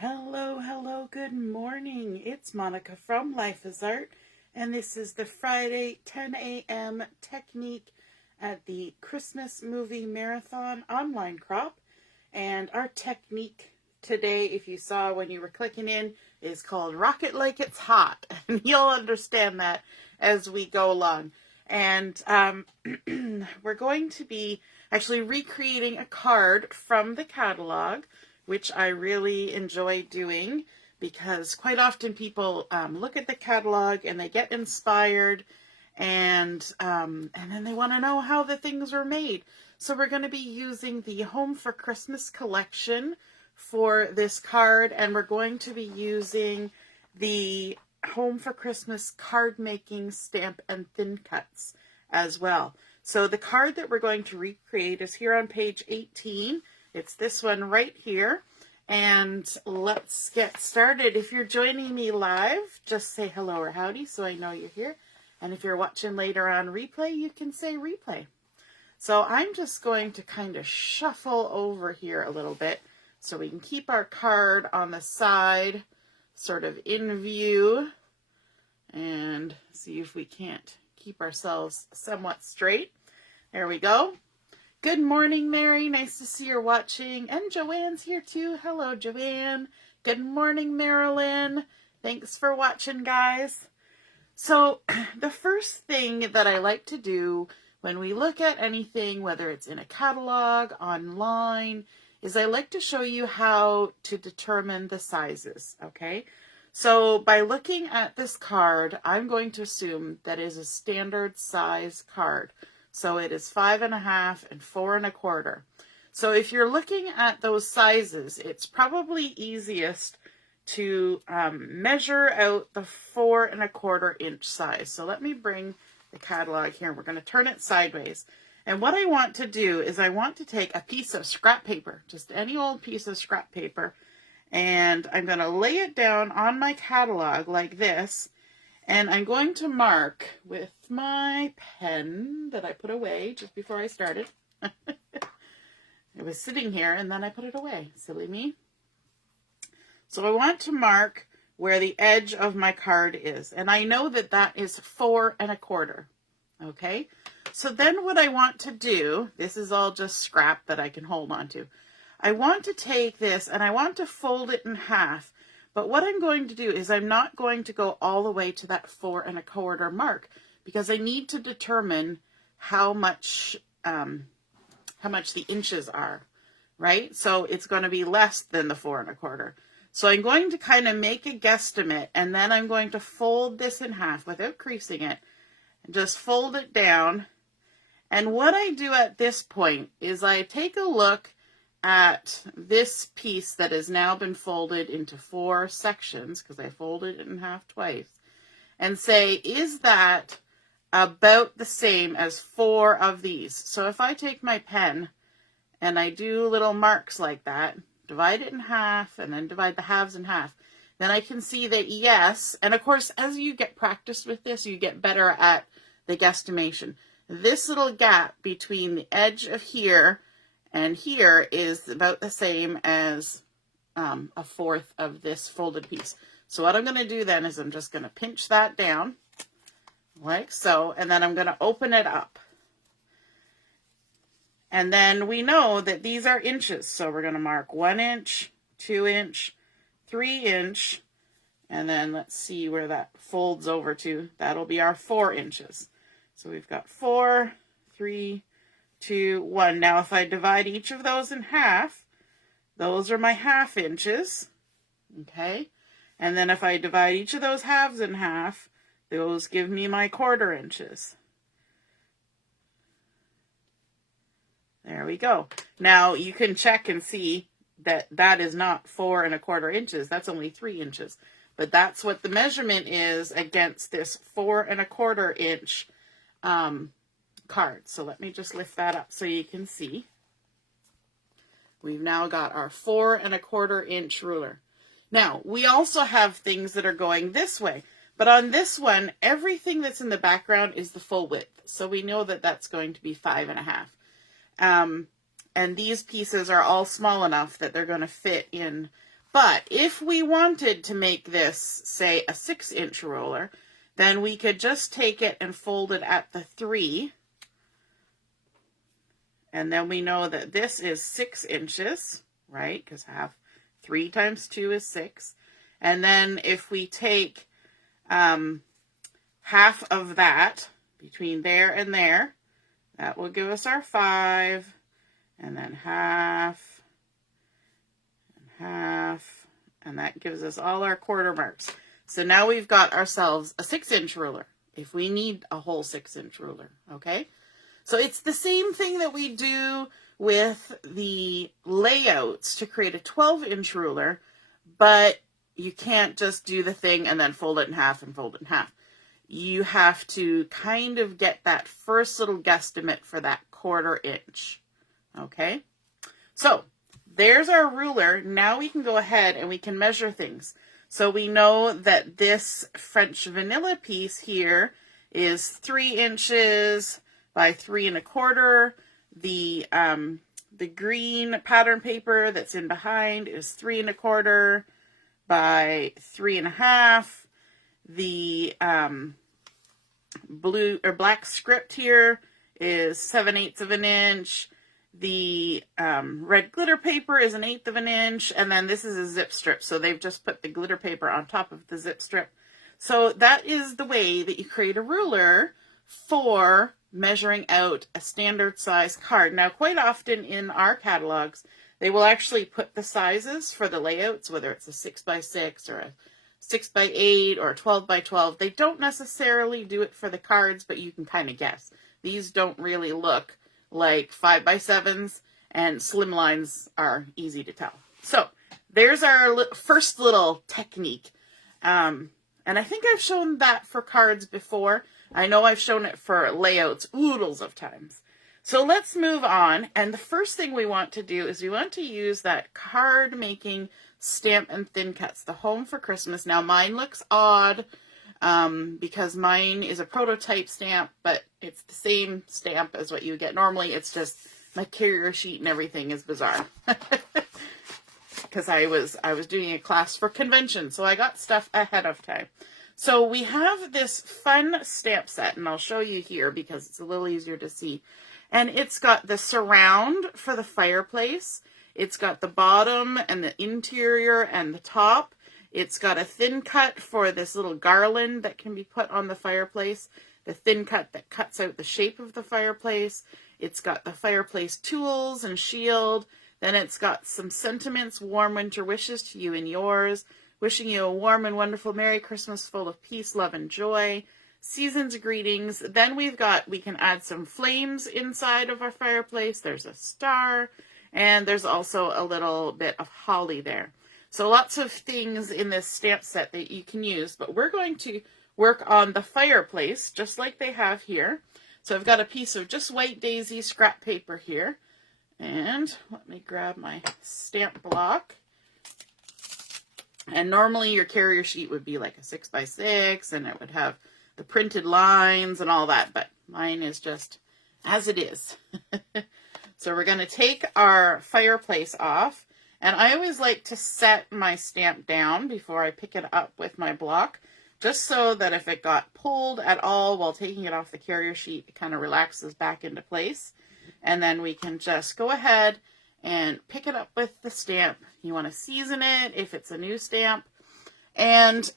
Hello, hello, good morning. It's Monica from Life is Art, and this is the Friday 10 a.m. technique at the Christmas Movie Marathon online crop. And our technique today, if you saw when you were clicking in, is called Rock It Like It's Hot. And you'll understand that as we go along. And we're going to be actually recreating a card from the catalog, which I really enjoy doing because quite often people look at the catalog and they get inspired and then they want to know how the things were made. So we're going to be using the Home for Christmas collection for this card, and we're going to be using the Home for Christmas card making stamp and thin cuts as well. So the card that we're going to recreate is here on page 18. It's this one right here. And let's get started. If you're joining me live, just say hello or howdy so I know you're here. And if you're watching later on replay, you can say replay. So I'm just going to kind of shuffle over here a little bit so we can keep our card on the side, sort of in view, and see if we can't keep ourselves somewhat straight. There we go. Good morning, Mary. Nice to see you're watching. And Joanne's here too. Hello, Joanne. Good morning, Marilyn. Thanks for watching, guys. So the first thing that I like to do when we look at anything, whether it's in a catalog, online, is I like to show you how to determine the sizes, okay? So by looking at this card, I'm going to assume that is a standard size card. So it is 5.5 and 4 1/4. So if you're looking at those sizes, it's probably easiest to measure out the 4 1/4 inch size. So let me bring the catalog here. We're going to turn it sideways. And what I want to do is I want to take a piece of scrap paper, just any old piece of scrap paper, and I'm going to lay it down on my catalog like this. And I'm going to mark with my pen that I put away just before I started. It was sitting here and then I put it away. Silly me. So I want to mark where the edge of my card is. And I know that that is 4 1/4. Okay. So then what I want to do, this is all just scrap that I can hold on to. I want to take this and I want to fold it in half. But what I'm going to do is I'm not going to go all the way to that 4 1/4 mark because I need to determine how much the inches are, right? So it's going to be less than the 4 1/4. So I'm going to kind of make a guesstimate, and then I'm going to fold this in half without creasing it and just fold it down. And what I do at this point is I take a look at this piece that has now been folded into 4 sections, because I folded it in half twice, and say, is that about the same as 4 of these? So if I take my pen and I do little marks like that, divide it in half, and then divide the halves in half, then I can see that yes, and of course, as you get practiced with this, you get better at the guesstimation. This little gap between the edge of here and here is about the same as 1/4 of this folded piece. So what I'm going to do then is I'm just going to pinch that down like so, and then I'm going to open it up. And then we know that these are inches. So we're going to mark 1 inch, 2 inch, 3 inch, and then let's see where that folds over to. That'll be our 4 inches. So we've got 4, 3, 2, 1. Now if I divide each of those in half, those are my 1/2 inches, okay? And then if I divide each of those halves in half, those give me my 1/4 inches. There we go. Now you can check and see that that is not 4 1/4 inches. That's only 3 inches. But that's what the measurement is against this 4 1/4 inch card. So let me just lift that up so you can see. We've now got our 4 1/4 inch ruler. Now, we also have things that are going this way, but on this one, everything that's in the background is the full width. So we know that that's going to be 5.5. And these pieces are all small enough that they're going to fit in But if we wanted to make this, say, a 6-inch ruler, then we could just take it and fold it at the 3. And then we know that this is 6 inches, right? Because 3 times 2 is 6. And then if we take half of that between there and there, that will give us our 5. And then half and half. And that gives us all our quarter marks. So now we've got ourselves a 6-inch ruler if we need a whole 6-inch ruler, okay? So it's the same thing that we do with the layouts to create a 12-inch ruler, but you can't just do the thing and then fold it in half and fold it in half. You have to kind of get that first little guesstimate for that 1/4 inch, okay? So there's our ruler. Now we can go ahead and we can measure things. So we know that this French vanilla piece here is 3 inches by 3 1/4. The green pattern paper that's in behind is 3 1/4 by 3 1/2. The blue or black script here is 7/8 of an inch. The red glitter paper is 1/8 of an inch, and then this is a zip strip. So they've just put the glitter paper on top of the zip strip. So that is the way that you create a ruler for measuring out a standard size card. Now, quite often in our catalogs, they will actually put the sizes for the layouts, whether it's a 6x6 or a 6x8 or a 12x12. They don't necessarily do it for the cards, but you can kind of guess. These don't really look like 5x7s, and slim lines are easy to tell. So there's our first little technique. And I think I've shown that for cards before. I know I've shown it for layouts oodles of times. So let's move on. And the first thing we want to do is we want to use that Cardmaking stamp and thin cuts, the Home for Christmas. Now mine looks odd because mine is a prototype stamp, but it's the same stamp as what you get normally. It's just my carrier sheet and everything is bizarre. Because I was doing a class for convention, so I got stuff ahead of time. So we have this fun stamp set, and I'll show you here because it's a little easier to see. And it's got the surround for the fireplace. It's got the bottom and the interior and the top. It's got a thin cut for this little garland that can be put on the fireplace. The thin cut that cuts out the shape of the fireplace. It's got the fireplace tools and shield. Then it's got some sentiments, warm winter wishes to you and yours. Wishing you a warm and wonderful Merry Christmas full of peace, love, and joy. Season's greetings. Then we can add some flames inside of our fireplace. There's a star. And there's also a little bit of holly there. So lots of things in this stamp set that you can use. But we're going to work on the fireplace, just like they have here. So I've got a piece of just white daisy scrap paper here. And let me grab my stamp block. And normally your carrier sheet would be like a 6x6 and it would have the printed lines and all that, but mine is just as it is. So we're going to take our fireplace off, and I always like to set my stamp down before I pick it up with my block, just so that if it got pulled at all while taking it off the carrier sheet, it kind of relaxes back into place. And then we can just go ahead and pick it up with the stamp. You want to season it if it's a new stamp. And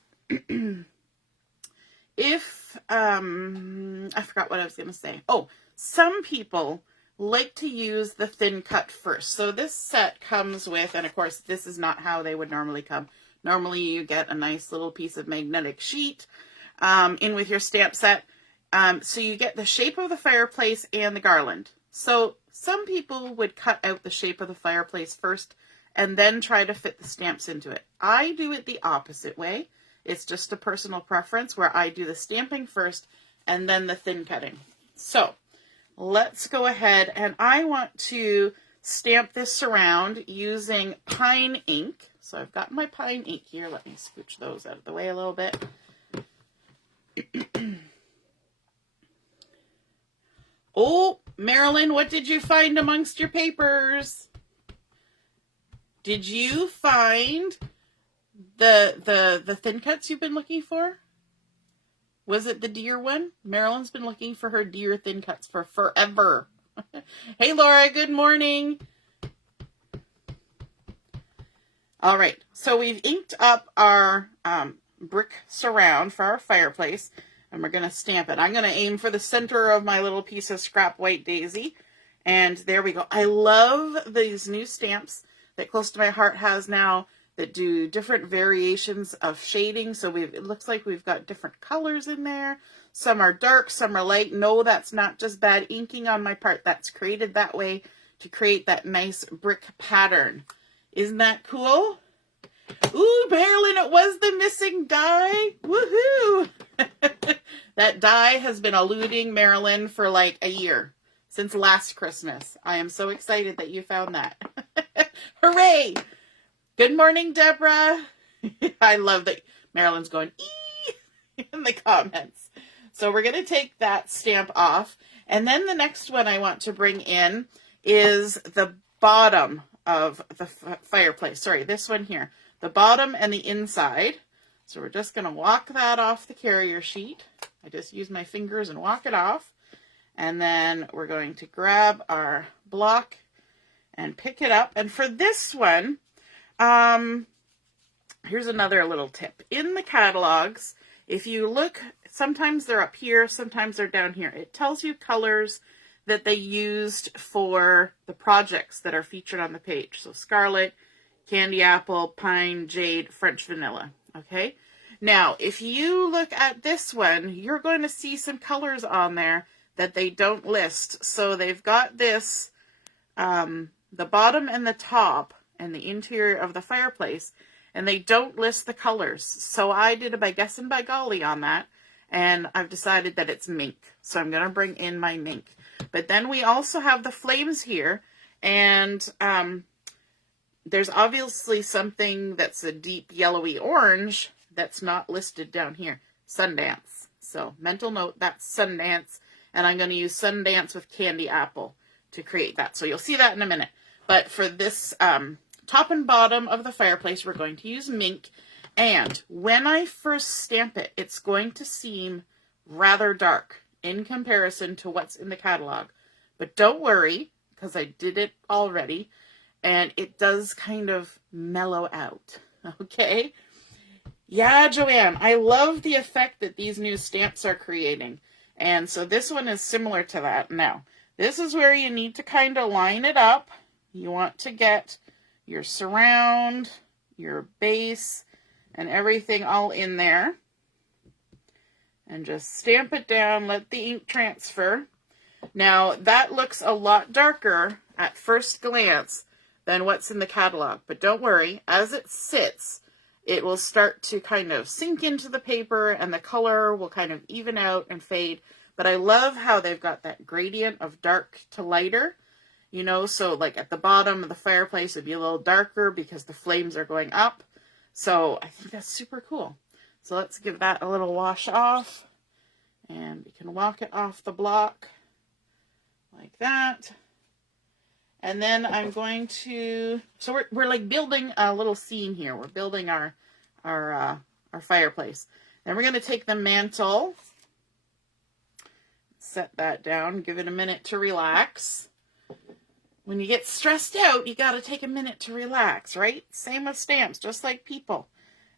if, I forgot what I was going to say. Oh, some people like to use the thin cut first. So this set comes with, and of course this is not how they would normally come. Normally you get a nice little piece of magnetic sheet in with your stamp set. So you get the shape of the fireplace and the garland. So some people would cut out the shape of the fireplace first and then try to fit the stamps into it. I do it the opposite way. It's just a personal preference where I do the stamping first and then the thin cutting. So let's go ahead, and I want to stamp this surround using pine ink. So I've got my pine ink here. Let me scooch those out of the way a little bit. Oh, Marilyn, what did you find amongst your papers? Did you find the thin cuts you've been looking for? Was it the deer one? Marilyn's been looking for her deer thin cuts for forever. Hey, Laura, good morning. All right, so we've inked up our brick surround for our fireplace, and we're going to stamp it. I'm going to aim for the center of my little piece of scrap white daisy, and there we go. I love these new stamps that Close to My Heart has now that do different variations of shading. So it looks like we've got different colors in there. Some are dark, some are light. No, that's not just bad inking on my part. That's created that way to create that nice brick pattern. Isn't that cool? Ooh, Marilyn, it was the missing die. Woohoo! That die has been eluding Marilyn for like a year, since last Christmas. I am so excited that you found that. Hooray! Good morning, Deborah. I love that Marilyn's going ee in the comments. So we're going to take that stamp off. And then the next one I want to bring in is the bottom of the fireplace. Sorry, this one here. The bottom and the inside. So we're just going to walk that off the carrier sheet. I just use my fingers and walk it off. And then we're going to grab our block and pick it up. And for this one, here's another little tip. In the catalogs, if you look, sometimes they're up here, sometimes they're down here. It tells you colors that they used for the projects that are featured on the page. So Scarlet, Candy Apple, Pine, Jade, French Vanilla. Okay? Now, if you look at this one, you're going to see some colors on there that they don't list. So they've got this, the bottom and the top and the interior of the fireplace, and they don't list the colors. So I did a by guess and by golly on that, and I've decided that it's Mink. So I'm going to bring in my Mink. But then we also have the flames here, and there's obviously something that's a deep yellowy orange that's not listed down here. Sundance. So mental note, that's Sundance, and I'm going to use Sundance with Candy Apple to create that. So you'll see that in a minute. But for this top and bottom of the fireplace, we're going to use Mink. And when I first stamp it, it's going to seem rather dark in comparison to what's in the catalog. But don't worry, because I did it already, and it does kind of mellow out. Okay? Yeah, Joanne, I love the effect that these new stamps are creating. And so this one is similar to that. Now, this is where you need to kind of line it up. You want to get your surround, your base, and everything all in there. And just stamp it down, let the ink transfer. Now, that looks a lot darker at first glance than what's in the catalog. But don't worry, as it sits, it will start to kind of sink into the paper and the color will kind of even out and fade. But I love how they've got that gradient of dark to lighter. You know, so like at the bottom of the fireplace, it'd be a little darker because the flames are going up. So I think that's super cool. So let's give that a little wash off. And we can walk it off the block like that. And then I'm going to, so we're like building a little scene here. We're building our fireplace. Then we're going to take the mantle, set that down, give it a minute to relax. When you get stressed out, you got to take a minute to relax, right? Same with stamps, just like people.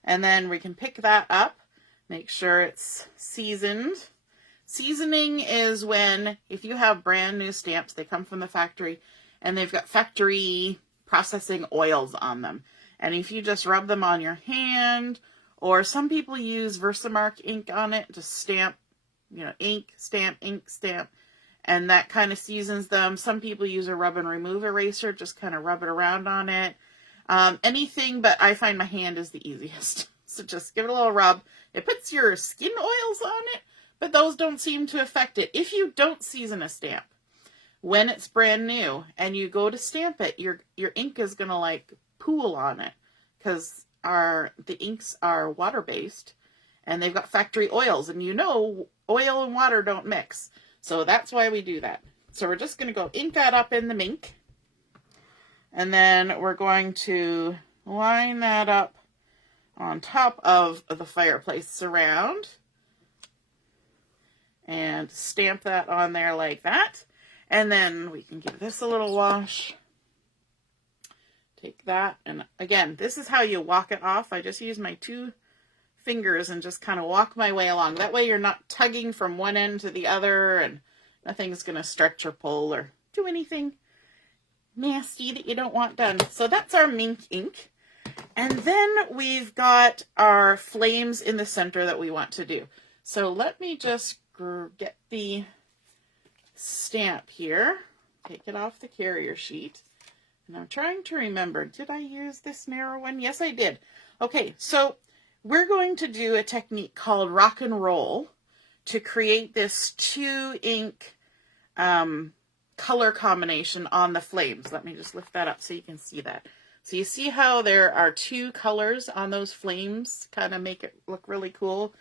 And then we can pick that up, make sure it's seasoned. Seasoning is when, if you have brand new stamps, they come from the factory, and they've got factory processing oils on them. And if you just rub them on your hand, or some people use Versamark ink on it to stamp, you know, ink, stamp, and that kind of seasons them. Some people use a rub and remove eraser, just kind of rub it around on it. Anything, but I find my hand is the easiest. So just give it a little rub. It puts your skin oils on it, but those don't seem to affect it. If you don't season a stamp when it's brand new and you go to stamp it, your ink is going to like pool on it because the inks are water-based and they've got factory oils, and you know oil and water don't mix. So that's why we do that. So we're just going to go ink that up in the Mink. And then we're going to line that up on top of the fireplace surround and stamp that on there like that. And then we can give this a little wash. Take that, and again, this is how you walk it off. I just use my 2 fingers and just kind of walk my way along. That way you're not tugging from one end to the other, and nothing's going to stretch or pull or do anything nasty that you don't want done. So that's our Mink ink. And then we've got our flames in the center that we want to do. So let me just get the stamp here, take it off the carrier sheet. And I'm trying to remember, did I use this narrow one? Yes, I did. Okay, so we're going to do a technique called rock and roll to create this 2 ink color combination on the flames. Let me just lift that up so you can see that. So you see how there are 2 colors on those flames, kind of make it look really cool.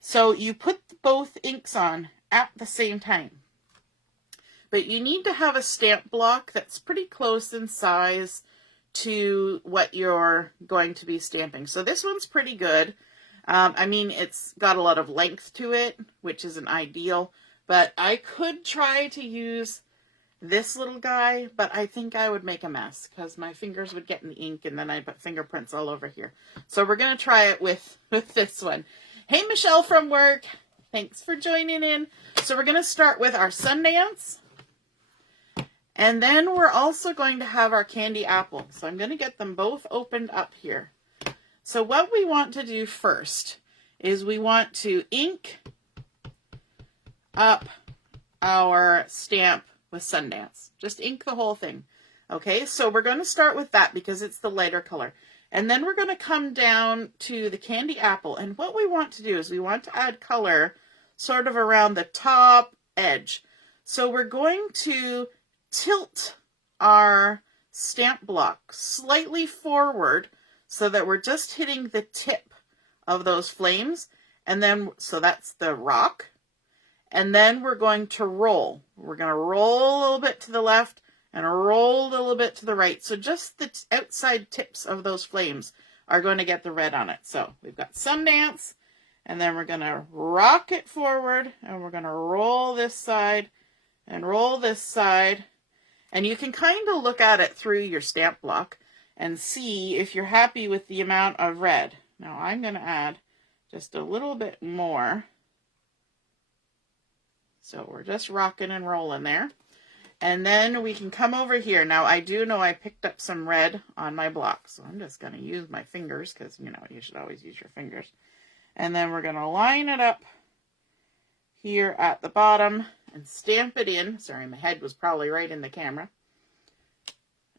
So you put both inks on at the same time. But you need to have a stamp block that's pretty close in size to what you're going to be stamping. So this one's pretty good. I mean, it's got a lot of length to it, which isn't ideal. But I could try to use this little guy, but I think I would make a mess because my fingers would get in the ink and then I'd put fingerprints all over here. So we're going to try it with this one. Hey, Michelle from work. Thanks for joining in. So we're going to start with our Sundance. And then we're also going to have our candy apple. So I'm going to get them both opened up here. So what we want to do first is we want to ink up our stamp with Sundance. Just ink the whole thing. Okay, so we're going to start with that because it's the lighter color. And then we're going to come down to the candy apple. And what we want to do is we want to add color sort of around the top edge. So we're going to tilt our stamp block slightly forward so that we're just hitting the tip of those flames. And then, so that's the rock. And then we're going to roll. We're going to roll a little bit to the left and roll a little bit to the right. So just the outside tips of those flames are going to get the red on it. So we've got Sundance, and then we're going to rock it forward, and we're going to roll this side and roll this side. And you can kind of look at it through your stamp block and see if you're happy with the amount of red. Now I'm going to add just a little bit more. So we're just rocking and rolling there. And then we can come over here. Now I do know I picked up some red on my block. So I'm just going to use my fingers because, you know, you should always use your fingers. And then we're going to line it up here at the bottom and stamp it in. Sorry, my head was probably right in the camera.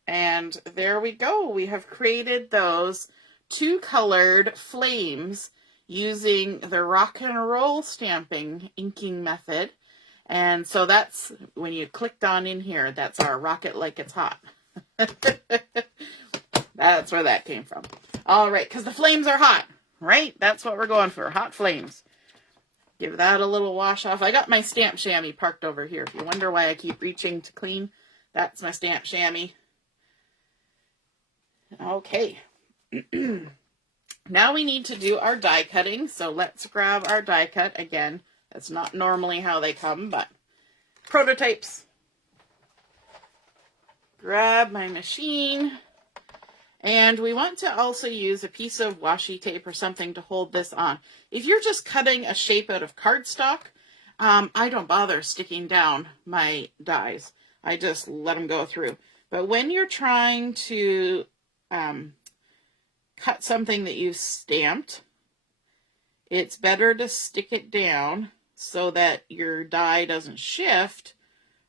And there we go. We have created those 2 colored flames using the rock and roll stamping inking method. And so that's, when you clicked on in here, that's our rocket like it's hot. That's where that came from. All right, because the flames are hot, right? That's what we're going for, hot flames. Give that a little wash off. I got my stamp chamois parked over here. If you wonder why I keep reaching to clean, that's my stamp chamois. Okay. Now we need to do our die cutting. So let's grab our die cut again. That's not normally how they come, but prototypes. Grab my machine. And we want to also use a piece of washi tape or something to hold this on. If you're just cutting a shape out of cardstock, I don't bother sticking down my dies. I just let them go through. But when you're trying to cut something that you've stamped, it's better to stick it down so that your die doesn't shift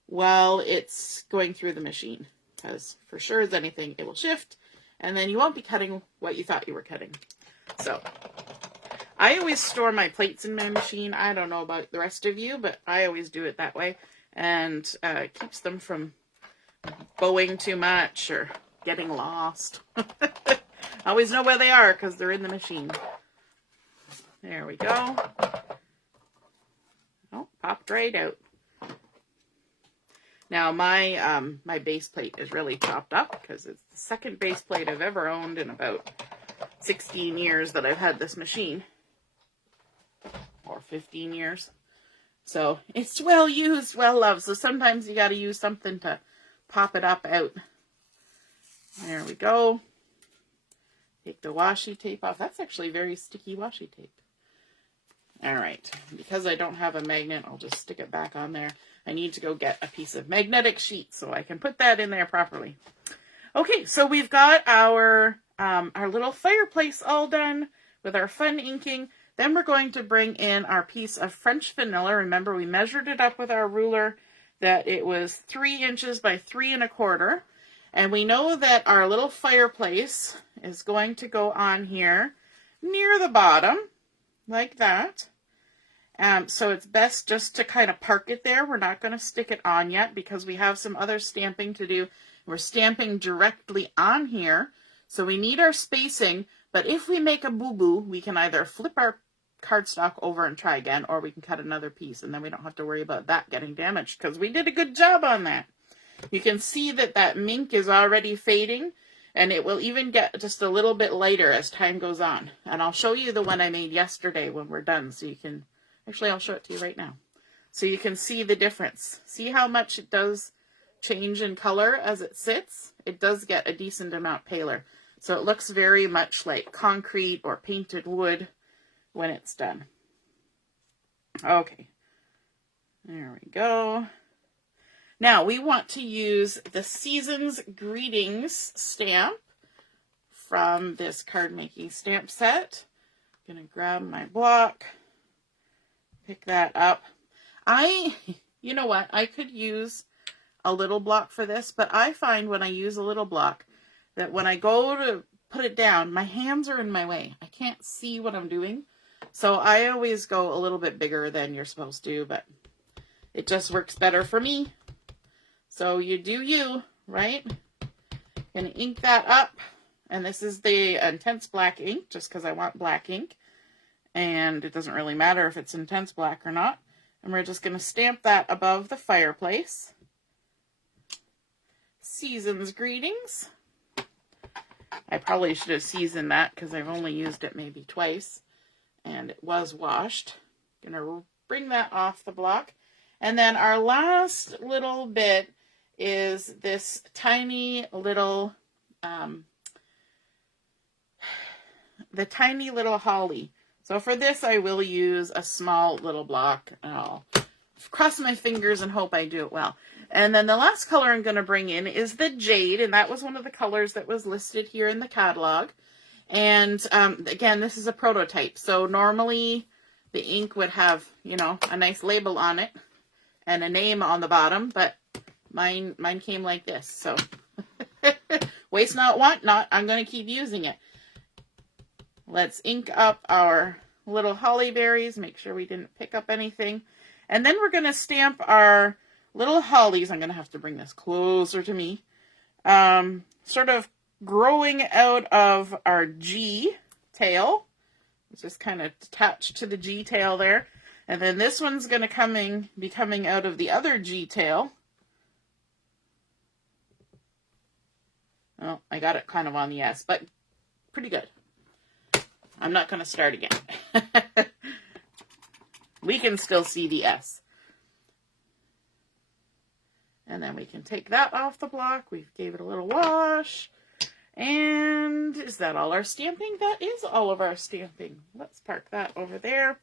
while it's going through the machine. Because for sure as anything, it will shift. And then you won't be cutting what you thought you were cutting. So, I always store my plates in my machine. I don't know about the rest of you, but I always do it that way. And it keeps them from bowing too much or getting lost. I always know where they are because they're in the machine. There we go. Oh, popped right out. Now my base plate is really chopped up because it's the second base plate I've ever owned in about 16 years that I've had this machine. Or 15 years. So it's well used, well loved. So sometimes you got to use something to pop it up out. There we go. Take the washi tape off. That's actually very sticky washi tape. All right. Because I don't have a magnet, I'll just stick it back on there. I need to go get a piece of magnetic sheet so I can put that in there properly. Okay, so we've got our little fireplace all done with our fun inking. Then we're going to bring in our piece of French vanilla. Remember, we measured it up with our ruler that it was 3 inches by 3 1/4. And we know that our little fireplace is going to go on here near the bottom, like that. So it's best just to kind of park it there. We're not going to stick it on yet because we have some other stamping to do. We're stamping directly on here. So we need our spacing, but if we make a boo-boo, we can either flip our cardstock over and try again, or we can cut another piece, and then we don't have to worry about that getting damaged because we did a good job on that. You can see that that Mink is already fading, and it will even get just a little bit lighter as time goes on. And I'll show you the one I made yesterday when we're done, so you can, actually I'll show it to you right now. So you can see the difference. See how much it does change in color as it sits? It does get a decent amount paler. So it looks very much like concrete or painted wood when it's done. Okay, there we go. Now we want to use the Season's Greetings stamp from this card making stamp set. I'm gonna grab my block, pick that up. You know what, I could use a little block for this, but I find when I use a little block that when I go to put it down, my hands are in my way. I can't see what I'm doing. So I always go a little bit bigger than you're supposed to, but it just works better for me. So you do you, right? Gonna ink that up. And this is the intense black ink, just because I want black ink. And it doesn't really matter if it's intense black or not. And we're just gonna stamp that above the fireplace. Season's Greetings. I probably should have seasoned that because I've only used it maybe twice. And it was washed. Gonna bring that off the block. And then our last little bit is this tiny little, the tiny little holly. So for this, I will use a small little block. And I'll cross my fingers and hope I do it well. And then the last color I'm going to bring in is the jade. And that was one of the colors that was listed here in the catalog. And again, this is a prototype. So normally the ink would have, you know, a nice label on it and a name on the bottom, but mine came like this. So waste not, want not. I'm going to keep using it. Let's ink up our little holly berries. Make sure we didn't pick up anything. And then we're going to stamp our little hollies. I'm going to have to bring this closer to me. Sort of growing out of our G tail. It's just kind of attached to the G tail there. And then this one's going to be coming out of the other G tail. Well, I got it kind of on the S, but pretty good. I'm not going to start again. We can still see the S. And then we can take that off the block. We gave it a little wash. And is that all our stamping? That is all of our stamping. Let's park that over there.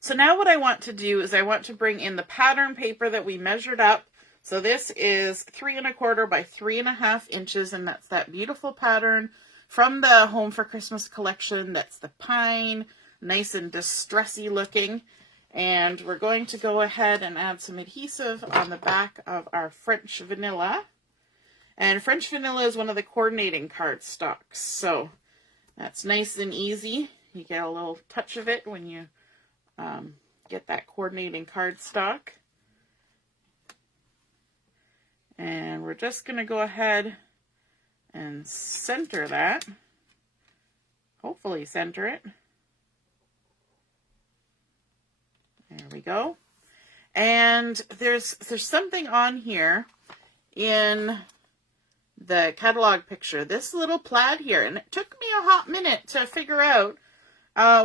So now what I want to do is I want to bring in the pattern paper that we measured up. So this is 3 1/4 by 3 1/2 inches, and that's that beautiful pattern from the Home for Christmas collection. That's the pine, nice and distressy looking. And we're going to go ahead and add some adhesive on the back of our French vanilla. And French vanilla is one of the coordinating cardstocks. So that's nice and easy. You get a little touch of it when you get that coordinating cardstock. And we're just going to go ahead and center that. Hopefully center it. There we go. And there's something on here in the catalog picture, this little plaid here, and it took me a hot minute to figure out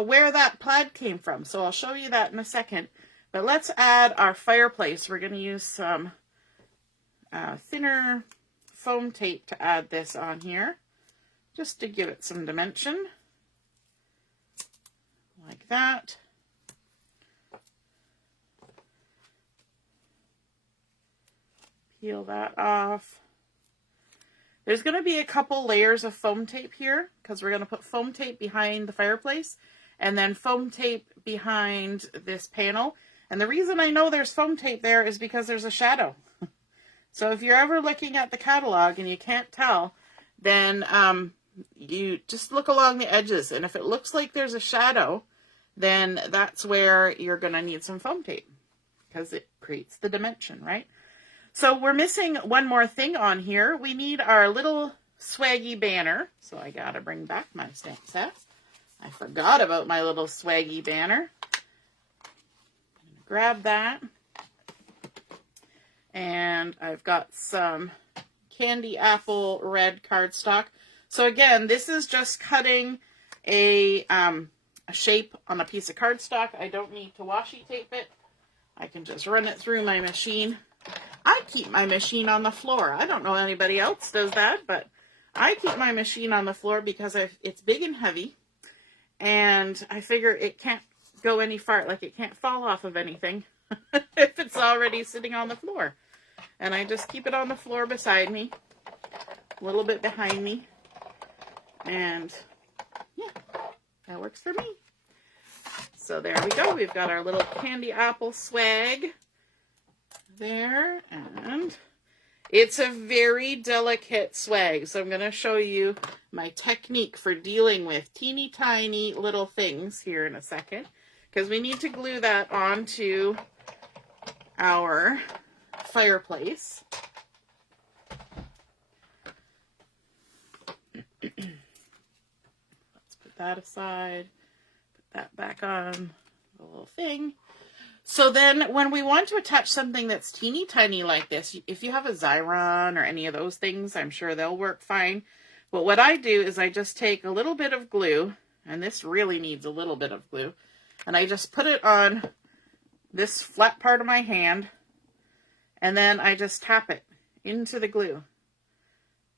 where that plaid came from. So I'll show you that in a second. But let's add our fireplace. We're going to use some thinner foam tape to add this on here, just to give it some dimension, like that. Peel that off. There's going to be a couple layers of foam tape here because we're going to put foam tape behind the fireplace and then foam tape behind this panel. And the reason I know there's foam tape there is because there's a shadow. So if you're ever looking at the catalog and you can't tell, then you just look along the edges. And if it looks like there's a shadow, then that's where you're going to need some foam tape because it creates the dimension, right? So we're missing one more thing on here. We need our little swaggy banner. So I got to bring back my stamp set. I forgot about my little swaggy banner. Grab that. And I've got some candy apple red cardstock. So again, this is just cutting a shape on a piece of cardstock. I don't need to washi tape it. I can just run it through my machine. I keep my machine on the floor. I don't know anybody else does that, but I keep my machine on the floor because it's big and heavy, and I figure it can't go any far, like it can't fall off of anything if it's already sitting on the floor. And I just keep it on the floor beside me, a little bit behind me, and yeah, that works for me. So there we go. We've got our little candy apple swag there, and it's a very delicate swag. So I'm going to show you my technique for dealing with teeny tiny little things here in a second, because we need to glue that onto our fireplace. Let's put that aside, put that back on the little thing. So then when we want to attach something that's teeny tiny like this, if you have a Xyron or any of those things, I'm sure they'll work fine. But what I do is I just take a little bit of glue, and this really needs a little bit of glue, and I just put it on this flat part of my hand, and then I just tap it into the glue.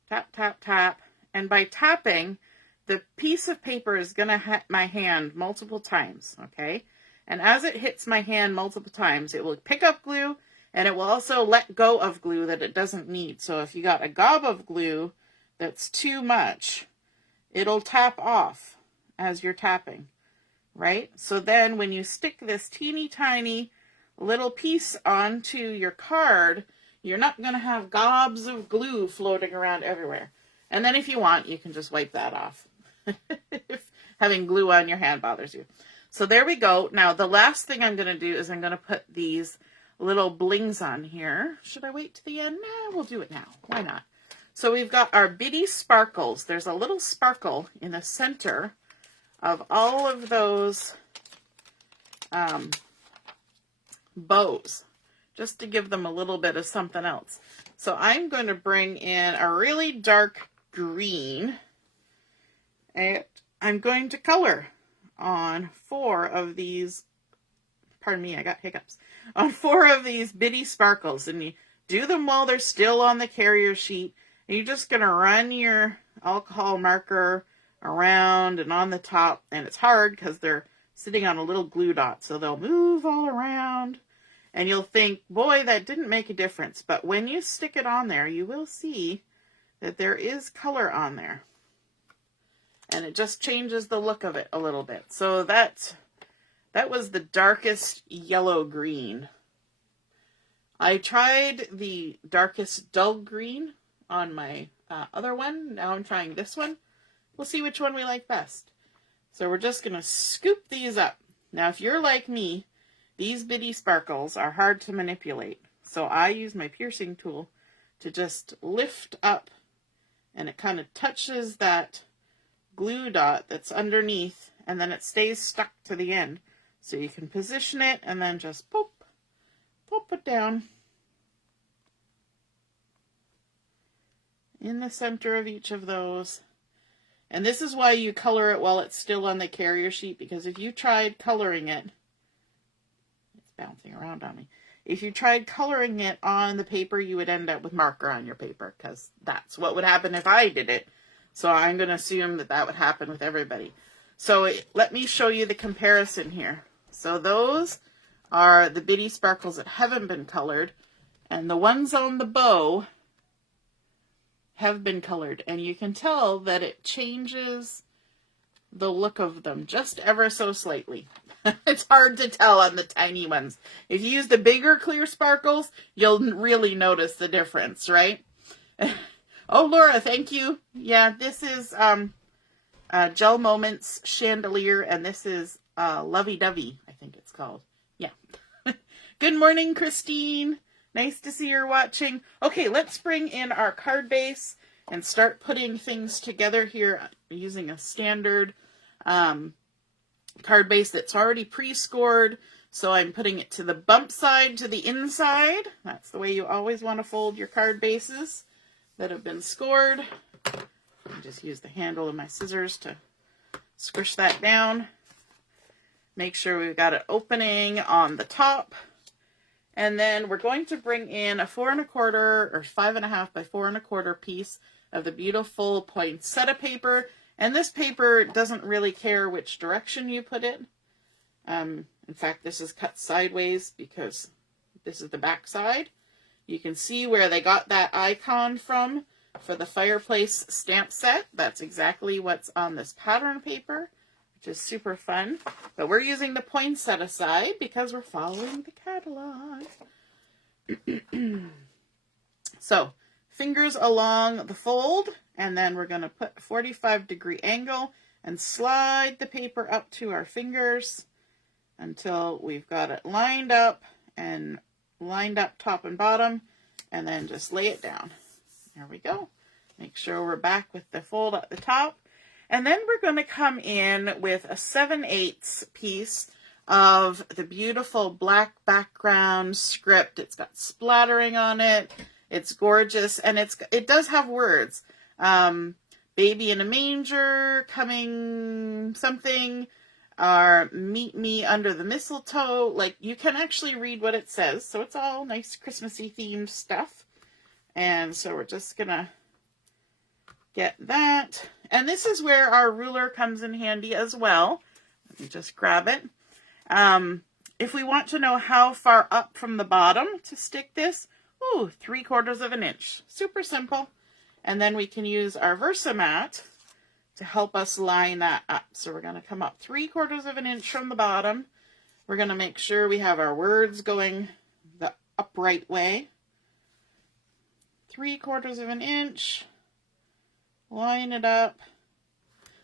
Tap, tap, tap. And by tapping, the piece of paper is going to hit my hand multiple times, okay? And as it hits my hand multiple times, it will pick up glue, and it will also let go of glue that it doesn't need. So if you got a gob of glue that's too much, it'll tap off as you're tapping, right? So then when you stick this teeny tiny little piece onto your card, you're not going to have gobs of glue floating around everywhere. And then if you want, you can just wipe that off if having glue on your hand bothers you. So there we go. Now, the last thing I'm going to do is I'm going to put these little blings on here. Should I wait to the end? Nah, we'll do it now. Why not? So we've got our bitty sparkles. There's a little sparkle in the center of all of those bows, just to give them a little bit of something else. So I'm going to bring in a really dark green, and I'm going to color on 4 of these, pardon me, I got hiccups, on 4 of these bitty sparkles. And you do them while they're still on the carrier sheet. And you're just going to run your alcohol marker around and on the top. And it's hard because they're sitting on a little glue dot, so they'll move all around. And you'll think, boy, that didn't make a difference. But when you stick it on there, you will see that there is color on there. And it just changes the look of it a little bit. So that was the darkest yellow green. I tried the darkest dull green on my other one. Now I'm trying this one. We'll see which one we like best. So we're just going to scoop these up. Now, if you're like me, these bitty sparkles are hard to manipulate. So I use my piercing tool to just lift up, and it kind of touches that glue dot that's underneath, and then it stays stuck to the end. So you can position it and then just pop, pop it down in the center of each of those. And this is why you color it while it's still on the carrier sheet, because if you tried coloring it, it's bouncing around on me. If you tried coloring it on the paper, you would end up with marker on your paper, because that's what would happen if I did it. So I'm going to assume that that would happen with everybody. So let me show you the comparison here. So those are the bitty sparkles that haven't been colored, and the ones on the bow have been colored, and you can tell that it changes the look of them just ever so slightly. It's hard to tell on the tiny ones. If you use the bigger clear sparkles, you'll really notice the difference, right? Oh, Laura, thank you. Yeah, this is Gel Moments Chandelier, and this is Lovey Dovey, I think it's called. Yeah. Good morning, Christine. Nice to see you're watching. Okay, let's bring in our card base and start putting things together here using a standard card base that's already pre-scored. So I'm putting it to the bump side, to the inside. That's the way you always want to fold your card bases that have been scored. I just use the handle of my scissors to squish that down. Make sure we've got an opening on the top. And then we're going to bring in a 4 1/4 or 5 1/2 by 4 1/4 piece of the beautiful poinsettia paper. And this paper doesn't really care which direction you put it. In fact, this is cut sideways because this is the back side. You can see where they got that icon from for the fireplace stamp set. That's exactly what's on this pattern paper, which is super fun. But we're using the poinsettia side because we're following the catalog. So, fingers along the fold, and then we're going to put a 45-degree angle and slide the paper up to our fingers until we've got it lined up top and bottom, and then just lay it down. There we go. Make sure we're back with the fold at the top. And then we're going to come in with a 7/8 piece of the beautiful black background script. It's got splattering on it. It's gorgeous, and it does have words. Baby in a manger, coming something, or meet me under the mistletoe. Like, you can actually read what it says. So it's all nice Christmassy themed stuff. And so we're just going to get that. And this is where our ruler comes in handy as well. Let me just grab it. If we want to know how far up from the bottom to stick this, 3/4 of an inch. Super simple. And then we can use our Versamat to help us line that up. So we're going to come up 3/4 of an inch from the bottom. We're going to make sure we have our words going the upright way. 3/4 of an inch. Line it up.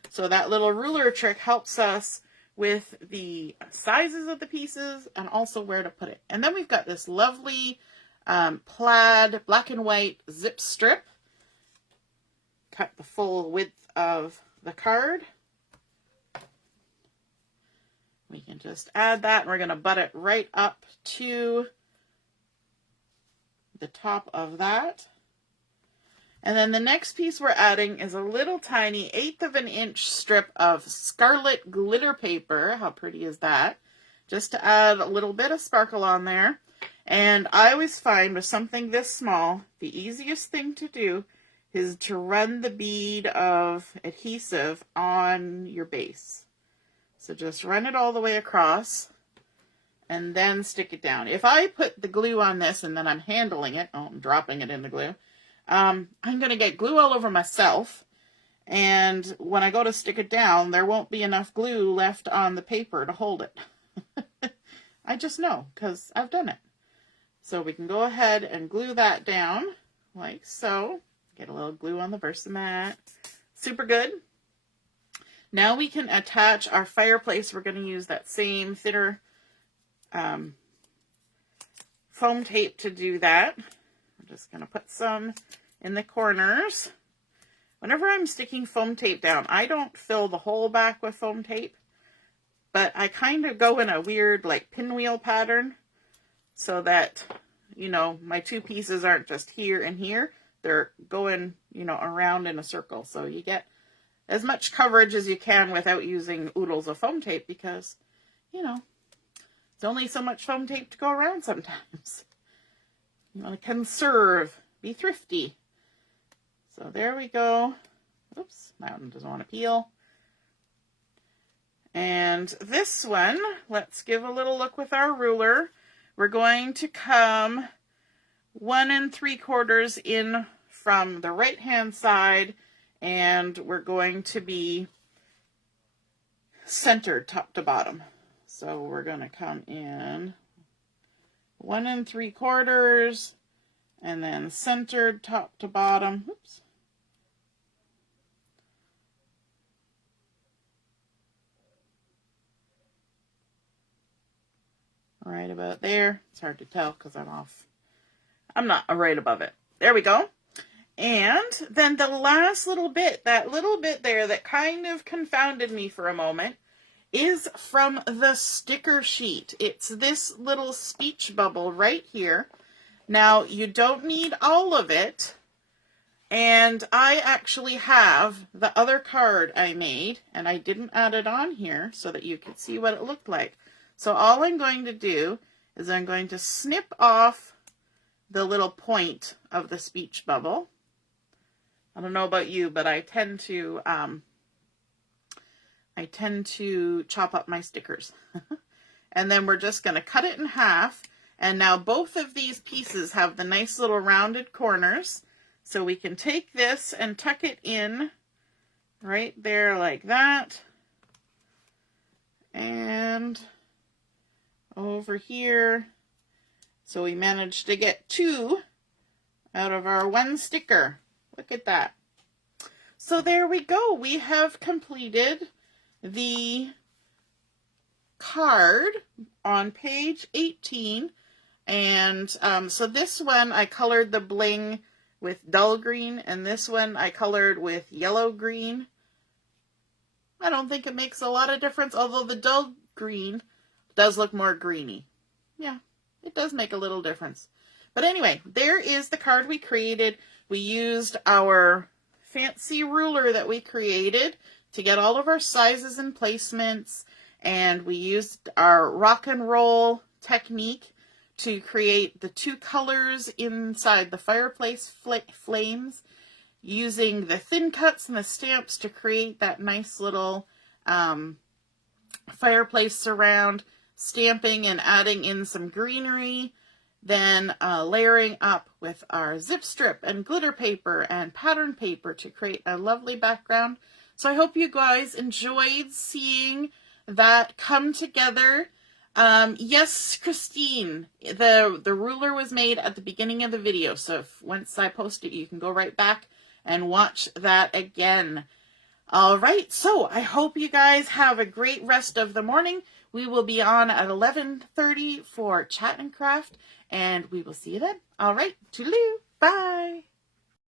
So that little ruler trick helps us with the sizes of the pieces and also where to put it. And then we've got this lovely plaid black and white zip strip. Cut the full width of the card. We can just add that, and we're going to butt it right up to the top of that. And then the next piece we're adding is a little tiny 1/8 of an inch strip of Scarlet glitter paper. How pretty is that? Just to add a little bit of sparkle on there. And I always find with something this small, the easiest thing to do is to run the bead of adhesive on your base. So just run it all the way across and then stick it down. If I put the glue on this and then I'm handling it, I'm dropping it in the glue, I'm going to get glue all over myself, and when I go to stick it down, there won't be enough glue left on the paper to hold it. I just know, because I've done it. So we can go ahead and glue that down, like so. Get a little glue on the Versamat. Super good. Now we can attach our fireplace. We're going to use that same thinner foam tape to do that. I'm just going to put some in the corners. Whenever I'm sticking foam tape down, I don't fill the whole back with foam tape, but I kind of go in a weird like pinwheel pattern. so that, you know, my two pieces aren't just here and here. They're going, you know, around in a circle. So you get as much coverage as you can without using oodles of foam tape because, you know, it's only so much foam tape to go around sometimes. You want to conserve, be thrifty. So there we go. Oops, that one doesn't want to peel. And this one, let's give a little look with our ruler. We're going to come 1 3/4 in from the right hand side, and we're going to be centered top to bottom. So we're going to come in 1 3/4 and then centered top to bottom. Oops. Right about there. It's hard to tell because I'm off. I'm not right above it. There we go. And then the last little bit, that little bit there that kind of confounded me for a moment, is from the sticker sheet. It's this little speech bubble right here. Now, you don't need all of it. And I actually have the other card I made, and I didn't add it on here so that you could see what it looked like. So all I'm going to do is I'm going to snip off the little point of the speech bubble. I don't know about you, but I tend to chop up my stickers. And then we're just going to cut it in half. And now both of these pieces have the nice little rounded corners. So we can take this and tuck it in right there like that. And over here. So we managed to get 2 out of our 1 sticker. Look at that. So there we go. We have completed the card on page 18. And so this one I colored the bling with dull green, and this one I colored with yellow green. I don't think it makes a lot of difference, although the dull green does look more greeny. Yeah, it does make a little difference. But anyway, there is the card we created. We used our fancy ruler that we created to get all of our sizes and placements, and we used our rock and roll technique to create the 2 colors inside the fireplace flames, using the thin cuts and the stamps to create that nice little fireplace surround, stamping and adding in some greenery, then layering up with our zip strip and glitter paper and pattern paper to create a lovely background. So I hope you guys enjoyed seeing that come together. Yes, Christine, the ruler was made at the beginning of the video, so once I post it, you can go right back and watch that again. All right, so I hope you guys have a great rest of the morning. We will be on at 11:30 for Chat and Craft, and we will see you then. All right, toodaloo, bye.